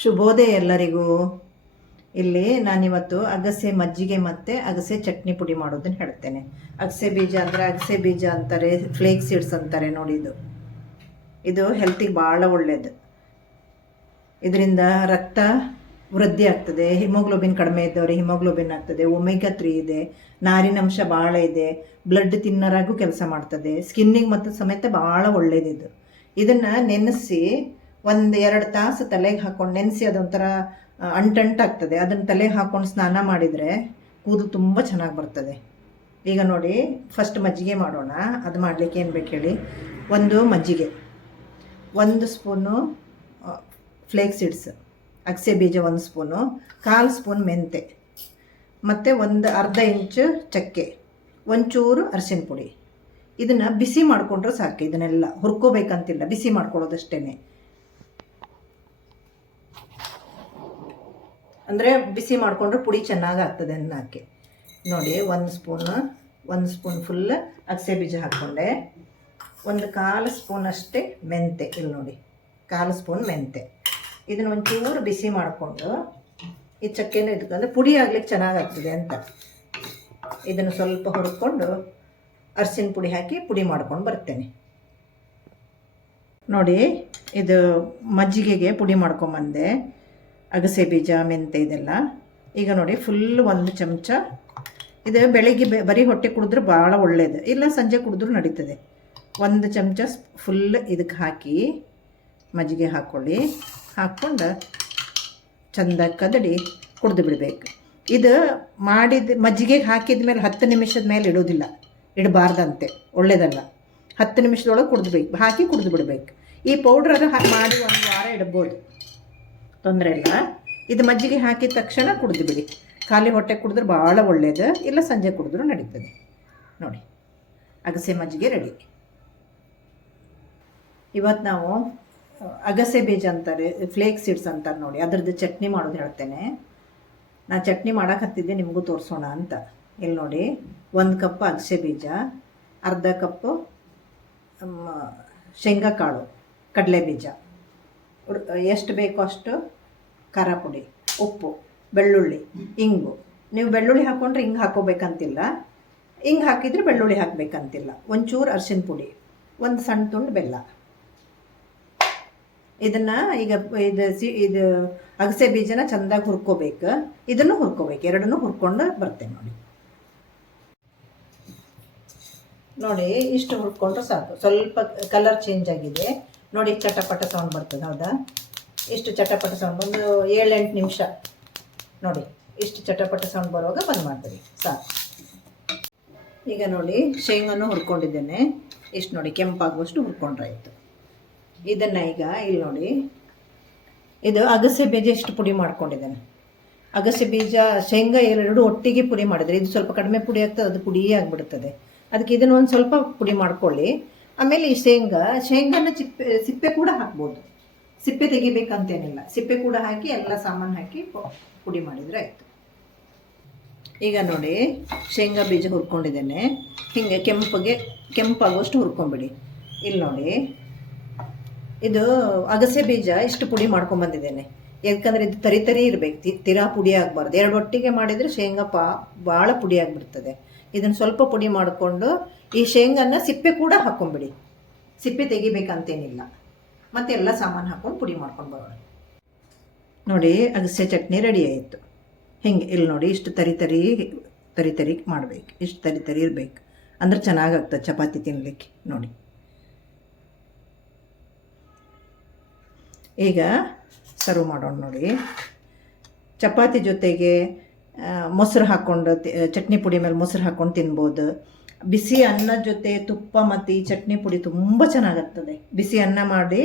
ಶುಭೋದಯ ಎಲ್ಲರಿಗೂ. ಇಲ್ಲಿ ನಾನಿವತ್ತು ಅಗಸೆ ಮಜ್ಜಿಗೆ ಮತ್ತು ಅಗಸೆ ಚಟ್ನಿ ಪುಡಿ ಮಾಡೋದನ್ನು ಹೇಳ್ತೇನೆ. ಅಗಸೆ ಬೀಜ ಅಂದರೆ ಅಗಸೆ ಬೀಜ ಅಂತಾರೆ ಫ್ಲೇಕ್ ಸೀಡ್ಸ್ ಅಂತಾರೆ ನೋಡಿ ಇದು. ಇದು ಹೆಲ್ತಿಗೆ ಭಾಳ ಒಳ್ಳೆಯದು ಇದರಿಂದ ರಕ್ತ ವೃದ್ಧಿ ಆಗ್ತದೆ ಹಿಮೋಗ್ಲೋಬಿನ್ ಕಡಿಮೆ ಇದ್ದವರು ಹಿಮೋಗ್ಲೋಬಿನ್ ಆಗ್ತದೆ ಒಮೆಗಾ ತ್ರೀ ಇದೆ, ನಾರಿನಂಶ ಭಾಳ ಇದೆ ಬ್ಲಡ್ ತಿನ್ನರಾಗೂ ಕೆಲಸ ಮಾಡ್ತದೆ ಸ್ಕಿನ್ನಿಗೆ ಮತ್ತು ಸಮೇತ ಭಾಳ ಒಳ್ಳೇದಿದು. ಇದನ್ನು ನೆನೆಸಿ ಒಂದು ಎರಡು ತಾಸು ತಲೆಗೆ ಹಾಕೊಂಡು ನೆನೆಸಿ ಅದೊಂಥರ ಅಂಟಂಟಾಗ್ತದೆ ಅದನ್ನು ತಲೆಗೆ ಹಾಕೊಂಡು ಸ್ನಾನ ಮಾಡಿದರೆ ಕೂದಲು ತುಂಬ ಚೆನ್ನಾಗಿ ಬರ್ತದೆ. ಈಗ ನೋಡಿ ಫಸ್ಟ್ ಮಜ್ಜಿಗೆ ಮಾಡೋಣ. ಅದು ಮಾಡಲಿಕ್ಕೆ ಏನು ಬೇಕು ಹೇಳಿ? ಒಂದು ಮಜ್ಜಿಗೆ. ಒಂದು ಸ್ಪೂನು ಫ್ಲೇಕ್ ಸೀಡ್ಸ್ ಅಗಸೆ ಬೀಜ ಒಂದು ಸ್ಪೂನು, ಕಾಲು ಸ್ಪೂನ್ ಮೆಂತೆ. ಮತ್ತು ಒಂದು ಅರ್ಧ ಇಂಚು ಚಕ್ಕೆ. ಒಂಚೂರು ಅರಿಶಿನ ಪುಡಿ. ಇದನ್ನು ಬಿಸಿ ಮಾಡಿಕೊಂಡ್ರೆ ಸಾಕು. ಇದನ್ನೆಲ್ಲ ಹುರ್ಕೋಬೇಕಂತಿಲ್ಲ. ಬಿಸಿ ಮಾಡ್ಕೊಳ್ಳೋದಷ್ಟೇ ಅಂದರೆ ಬಿಸಿ ಮಾಡಿಕೊಂಡ್ರೆ ಪುಡಿ ಚೆನ್ನಾಗಿ ಆಗ್ತದೆ ಅನ್ನಕ್ಕೆ. ನೋಡಿ, ಒಂದು ಸ್ಪೂನು, ಒಂದು ಸ್ಪೂನ್ ಫುಲ್ ಅಗಸೆ ಬೀಜ ಹಾಕ್ಕೊಂಡೆ. ಒಂದು ಕಾಲು ಸ್ಪೂನ್ ಅಷ್ಟೇ ಮೆಂತೆ, ಇಲ್ಲಿ ನೋಡಿ. ಕಾಲು ಸ್ಪೂನ್ ಮೆಂತೆ. ಇದನ್ನ ಒಂಚೂರು ಬಿಸಿ ಮಾಡಿಕೊಂಡು ಈ ಚಕ್ಕೆನೂ ಇದಕ್ಕಂದ್ರೆ ಪುಡಿ ಆಗ್ಲಿಕ್ಕೆ ಚೆನ್ನಾಗಾಗ್ತದೆ ಅಂತ. ಇದನ್ನು ಸ್ವಲ್ಪ ಹುರ್ಕೊಂಡು ಅರಿಶಿನ ಪುಡಿ ಹಾಕಿ ಪುಡಿ ಮಾಡ್ಕೊಂಡು ಬರ್ತೇನೆ. ನೋಡಿ, ಇದು ಮಜ್ಜಿಗೆಗೆ ಪುಡಿ ಮಾಡ್ಕೊಂಬಂದೆ ಅಗಸೆ ಬೀಜ, ಮೆಂತೆ ಇದೆಲ್ಲ. ಈಗ ನೋಡಿ ಫುಲ್ ಒಂದು ಚಮಚ. ಇದು ಬೆಳಿಗ್ಗೆ ಬರೀ ಹೊಟ್ಟೆ ಕುಡಿದ್ರೆ ಭಾಳ ಒಳ್ಳೆಯದು ಇಲ್ಲ ಸಂಜೆ ಕುಡಿದ್ರೂ ನಡೀತದೆ. ಒಂದು ಚಮಚ ಫುಲ್ ಇದಕ್ಕೆ ಹಾಕಿ, ಮಜ್ಜಿಗೆ ಹಾಕ್ಕೊಳ್ಳಿ ಹಾಕ್ಕೊಂಡು ಚಂದ ಕದಡಿ ಕುಡಿದು ಬಿಡಬೇಕು. ಇದು ಮಾಡಿದ, ಮಜ್ಜಿಗೆಗೆ ಹಾಕಿದ ಮೇಲೆ ಹತ್ತು ನಿಮಿಷದ ಮೇಲೆ ಇಡೋದಿಲ್ಲ ಇಡಬಾರ್ದಂತೆ. ಒಳ್ಳೇದಲ್ಲ. ಹತ್ತು ನಿಮಿಷದೊಳಗೆ ಕುಡಿದ್ಬೇಕು ಹಾಕಿ ಕುಡಿದು ಬಿಡಬೇಕು. ಈ ಪೌಡ್ರನ್ನು ಹಾಕಿ ಮಾಡಿ ಒಂದು ವಾರ ಇಡ್ಬೋದು. ತೊಂದರೆ ಇಲ್ಲ. ಇದು ಮಜ್ಜಿಗೆ ಹಾಕಿದ ತಕ್ಷಣ ಕುಡಿದು ಬಿಡಿ. ಖಾಲಿ ಹೊಟ್ಟೆ ಕುಡಿದ್ರೆ ಭಾಳ ಒಳ್ಳೆಯದು ಇಲ್ಲ ಸಂಜೆ ಕುಡಿದ್ರೂ ನಡೀತದೆ. ನೋಡಿ, ಅಗಸೆ ಮಜ್ಜಿಗೆ ರೆಡಿ ಇವತ್ತು ನಾವು, ಅಗಸೆ ಬೀಜ ಅಂತಾರೆ ಫ್ಲೇಕ್ ಸೀಡ್ಸ್ ಅಂತಾರೆ ನೋಡಿ, ಅದರದ್ದು ಚಟ್ನಿ ಮಾಡೋದು ಹೇಳ್ತೇನೆ. ನಾನು ಚಟ್ನಿ ಮಾಡಕ್ಕೆ ಹತ್ತಿದ್ದೆ, ನಿಮಗೂ ತೋರಿಸೋಣ ಅಂತ. ಇಲ್ಲಿ ನೋಡಿ, ಒಂದು ಕಪ್ ಅಗಸೆ ಬೀಜ, ಅರ್ಧ ಕಪ್ಪು ಶೇಂಗಾ ಕಾಳು ಕಡಲೆ ಬೀಜ. ಎಷ್ಟು ಬೇಕೋ ಅಷ್ಟು ಖಾರ ಪುಡಿ, ಉಪ್ಪು, ಬೆಳ್ಳುಳ್ಳಿ, ಇಂಗು. ನೀವು ಬೆಳ್ಳುಳ್ಳಿ ಹಾಕ್ಕೊಂಡ್ರೆ ಹಿಂಗೆ ಹಾಕೋಬೇಕಂತಿಲ್ಲ. ಹಿಂಗೆ ಹಾಕಿದರೆ ಬೆಳ್ಳುಳ್ಳಿ ಹಾಕಬೇಕಂತಿಲ್ಲ. ಒಂಚೂರು ಅರ್ಶಿನ ಪುಡಿ, ಒಂದು ಸಣ್ಣ ತುಂಡು ಬೆಲ್ಲ. ಇದನ್ನು ಈಗ ಇದು ಸಿ, ಇದು ಅಗಸೆ ಬೀಜನ ಚೆಂದಾಗಿ ಹುರ್ಕೋಬೇಕು. ಇದನ್ನು ಹುರ್ಕೋಬೇಕು. ಎರಡನ್ನೂ ಹುರ್ಕೊಂಡು ಬರ್ತೇನೆ ನೋಡಿ. ನೋಡಿ, ಇಷ್ಟು ಹುರ್ಕೊಂಡ್ರೆ ಸಾಕು. ಸ್ವಲ್ಪ ಕಲರ್ ಚೇಂಜ್ ಆಗಿದೆ. ನೋಡಿ ಚಟಪಟ ಸೌಂಡ್ ಬರ್ತದೆ, ಹೌದಾ? ಇಷ್ಟು ಚಟಪಟ ಸೌಂಡ್ ಒಂದು ಏಳೆಂಟು ನಿಮಿಷ. ನೋಡಿ, ಇಷ್ಟು ಚಟಪಟ ಸೌಂಡ್ ಬರುವಾಗ ಬಂದ್ ಮಾಡ್ತೀವಿ ಸಾಕು. ಈಗ ನೋಡಿ ಶೇಂಗಾನು ಹುರ್ಕೊಂಡಿದ್ದೇನೆ. ಇಷ್ಟು ನೋಡಿ, ಕೆಂಪಾಗುವಷ್ಟು ಹುರ್ಕೊಂಡ್ರಾಯಿತು. ಇದನ್ನು ಈಗ ಇಲ್ಲಿ ನೋಡಿ, ಇದು ಅಗಸೆ ಬೀಜ ಇಷ್ಟು ಪುಡಿ ಮಾಡ್ಕೊಂಡಿದ್ದೇನೆ. ಅಗಸೆ ಬೀಜ, ಶೇಂಗಾ ಎರಡು ಒಟ್ಟಿಗೆ ಪುಡಿ ಮಾಡಿದರೆ, ಇದು ಸ್ವಲ್ಪ ಕಡಿಮೆ ಪುಡಿ ಆಗ್ತದೆ, ಅದು ಪುಡಿಯೇ ಆಗಿಬಿಡ್ತದೆ. ಅದಕ್ಕೆ ಇದನ್ನು ಒಂದು ಸ್ವಲ್ಪ ಪುಡಿ ಮಾಡ್ಕೊಳ್ಳಿ. ಆಮೇಲೆ ಈ ಶೇಂಗಾ, ಶೇಂಗಾನ ಚಿಪ್ಪೆ, ಸಿಪ್ಪೆ ಕೂಡ ಹಾಕ್ಬೋದು. ಸಿಪ್ಪೆ ತೆಗಿಬೇಕಂತೇನಿಲ್ಲ. ಸಿಪ್ಪೆ ಕೂಡ ಹಾಕಿ ಎಲ್ಲ ಸಾಮಾನು ಹಾಕಿ ಪುಡಿ ಮಾಡಿದರೆ ಆಯಿತು. ಈಗ ನೋಡಿ, ಶೇಂಗಾ ಬೀಜ ಹುರ್ಕೊಂಡಿದ್ದೇನೆ. ಹಿಂಗೆ ಕೆಂಪಗೆ ಕೆಂಪಾಗುವಷ್ಟು ಹುರ್ಕೊಂಬಿಡಿ. ಇಲ್ಲಿ ನೋಡಿ, ಇದು ಅಗಸೆ ಬೀಜ ಇಷ್ಟು ಪುಡಿ ಮಾಡ್ಕೊಂಬಂದಿದ್ದೇನೆ. ಯಾಕಂದರೆ ಇದು ತರಿ ತರಿ ಇರಬೇಕು. ತಿರಾ ಪುಡಿ ಆಗಬಾರ್ದು. ಎರಡು ಒಟ್ಟಿಗೆ ಮಾಡಿದರೆ ಶೇಂಗಾ ಪಾ ಭಾಳ ಪುಡಿ ಆಗಿಬಿಡ್ತದೆ. ಇದನ್ನು ಸ್ವಲ್ಪ ಪುಡಿ ಮಾಡಿಕೊಂಡು ಈ ಶೇಂಗನ್ನ ಸಿಪ್ಪೆ ಕೂಡ ಹಾಕ್ಕೊಂಬಿಡಿ ಸಿಪ್ಪೆ ತೆಗಿಬೇಕಂತೇನಿಲ್ಲ. ಮತ್ತೆ ಎಲ್ಲ ಸಾಮಾನು ಹಾಕ್ಕೊಂಡು ಪುಡಿ ಮಾಡ್ಕೊಂಡು ಬರೋಣ. ನೋಡಿ ಅಗಸೆ ಚಟ್ನಿ ರೆಡಿ ಆಯಿತು. ಹಿಂಗೆ ಇಲ್ಲಿ ನೋಡಿ, ಇಷ್ಟು ತರಿ ತರಿ ತರಿ ತರಿ ಮಾಡಬೇಕು. ಇಷ್ಟು ತರಿ ತರಿ ಇರಬೇಕು. ಅಂದ್ರೆ ಚೆನ್ನಾಗಾಗ್ತದೆ ಚಪಾತಿ ತಿನ್ನಲಿಕ್ಕೆ ನೋಡಿ. ಈಗ ಸರ್ವ್ ಮಾಡೋಣ ನೋಡಿ. ಚಪಾತಿ ಜೊತೆಗೆ ಮೊಸರು ಹಾಕ್ಕೊಂಡು ಚಟ್ನಿ ಪುಡಿ ಮೇಲೆ ಮೊಸರು ಹಾಕ್ಕೊಂಡು ತಿನ್ಬೋದು. ಬಿಸಿ ಅನ್ನ ಜೊತೆ ತುಪ್ಪ ಮತ್ತು ಈ ಚಟ್ನಿ ಪುಡಿ ತುಂಬ ಚೆನ್ನಾಗಾಗ್ತದೆ. ಬಿಸಿ ಅನ್ನ ಮಾಡಿ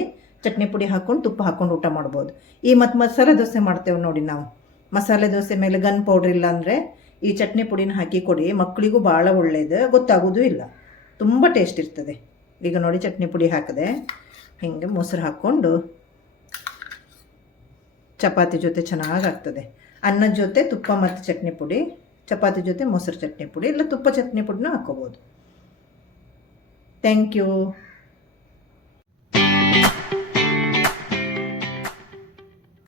ಚಟ್ನಿ ಪುಡಿ ಹಾಕ್ಕೊಂಡು ತುಪ್ಪ ಹಾಕ್ಕೊಂಡು ಊಟ ಮಾಡ್ಬೋದು. ಈ ಮತ್ತು ಮಸಾಲೆ ದೋಸೆ ಮಾಡ್ತೇವೆ ನೋಡಿ ನಾವು. ಮಸಾಲೆ ದೋಸೆ ಮೇಲೆ ಗನ್ ಪೌಡ್ರ್ ಇಲ್ಲ ಅಂದರೆ ಈ ಚಟ್ನಿ ಪುಡಿನ ಹಾಕಿ ಕೊಡಿ. ಮಕ್ಕಳಿಗೂ ಭಾಳ ಒಳ್ಳೆಯದು ಗೊತ್ತಾಗೋದು ಇಲ್ಲ. ತುಂಬ ಟೇಸ್ಟ್ ಇರ್ತದೆ. ಈಗ ನೋಡಿ ಚಟ್ನಿ ಪುಡಿ ಹಾಕಿದೆ. ಹಿಂಗೆ ಮೊಸರು ಹಾಕ್ಕೊಂಡು ಚಪಾತಿ ಜೊತೆ ಚೆನ್ನಾಗಾಗ್ತದೆ. ಅನ್ನದ ಜೊತೆ ತುಪ್ಪ ಮತ್ತು ಚಟ್ನಿ ಪುಡಿ, ಚಪಾತಿ ಜೊತೆ ಮೊಸರು ಚಟ್ನಿ ಪುಡಿ, ಇಲ್ಲ ತುಪ್ಪ ಚಟ್ನಿ ಪುಡಿನೂ ಹಾಕ್ಕೋಬೋದು. Thank you